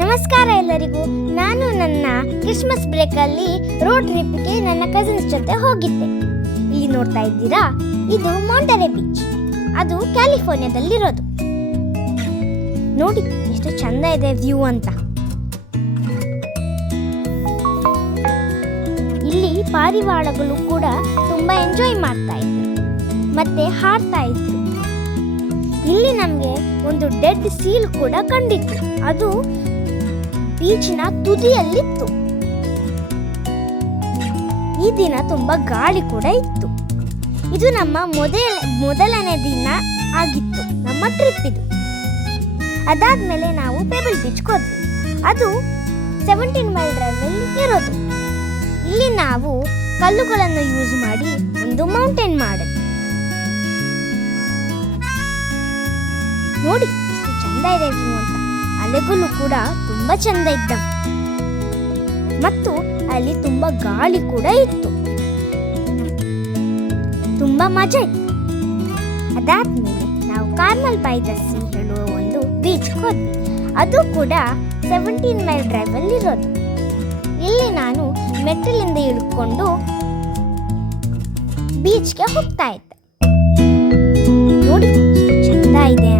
ನಮಸ್ಕಾರ ಎಲ್ಲರಿಗೂ. ನಾನು ನನ್ನ ಕ್ರಿಸ್ಮಸ್ ಬ್ರೇಕಲ್ಲಿ ರೋಡ್ ಟ್ರಿಪ್ಗೆ ನನ್ನ ಕಸಿನ್ಸ್ ಜೊತೆ ಹೋಗಿದ್ದೆ. ಇಲ್ಲಿ ನೋಡ್ತಾ ಇದ್ದೀರಾ, ಇದು ಮಾಂಟರೆ ಬೀಚ್. ಅದು ಕ್ಯಾಲಿಫೋರ್ನಿಯಾದಲ್ಲಿರೋದು. ನೋಡಿ ಎಷ್ಟು ಚಂದ ಇದೆ ವ್ಯೂ ಅಂತ. ಇಲ್ಲಿ ಪಾರಿವಾಳಗಳು ಕೂಡ ತುಂಬಾ ಎಂಜಾಯ್ ಮಾಡ್ತಾ ಇದ್ರು ಮತ್ತೆ ಹಾಡ್ತಾ ಇದ್ರು. ಇಲ್ಲಿ ನಮಗೆ ಒಂದು ಡೆಡ್ ಸೀಲ್ ಕೂಡ ಕಂಡಿತ್ತು. ಅದು ಬೀಚ್ನ ತುದಿಯಲ್ಲಿತ್ತು. ಈ ದಿನ ತುಂಬಾ ಗಾಳಿ ಕೂಡ ಇತ್ತು. ಇದು ನಮ್ಮ ಮೊದಲನೇ ದಿನ ಆಗಿತ್ತು ನಮ್ಮ ಟ್ರಿಪ್ ಇದು. ಅದಾದ್ಮೇಲೆ ನಾವು ಪೆಬಲ್ ಬೀಚ್ ಹೋದ್ವಿ. ಅದು 17 ಮೈಲ್ ಡ್ರೈವ್ ಅಲ್ಲಿ ಇರೋದು. ಇಲ್ಲಿ ನಾವು ಕಲ್ಲುಗಳನ್ನು ಯೂಸ್ ಮಾಡಿ ಒಂದು ಮೌಂಟೇನ್ ಮಾಡಿದ್ವಿ. ನೋಡಿ ಎಷ್ಟು ಚಂದ ಇದೆ ವ್ಯೂ ಅಂತ. ಅಲೆಗಳು ಕೂಡ ತುಂಬಾ ಚಂದ ಇದ್ದವು ಮತ್ತು ಅಲ್ಲಿ ತುಂಬಾ ಗಾಳಿ ಕೂಡ ಇತ್ತು. ತುಂಬಾ ಮಜಾ ಇತ್ತು. ಅದಾದ್ಮೇಲೆ ನಾವು ಕಾರ್ಮಲ್ ಬೈ ದ ಸೀ ಹೇಳುವ ಒಂದು ಬೀಚ್ ಹೋದ್ವಿ. ಅದು ಕೂಡ 17 ಮೈಲ್ ಡ್ರೈವ್ ಅಲ್ಲಿ ಇರೋದು. ಇಲ್ಲಿ ನಾನು ಮೆಟ್ಟಿಲಿಂದ ಇಳ್ಕೊಂಡು ಬೀಚ್ಗೆ ಹೋಗ್ತಾ ಇದ್ದೆ. ನೋಡಿ ಎಷ್ಟು ಚಂದ ಇದೆ.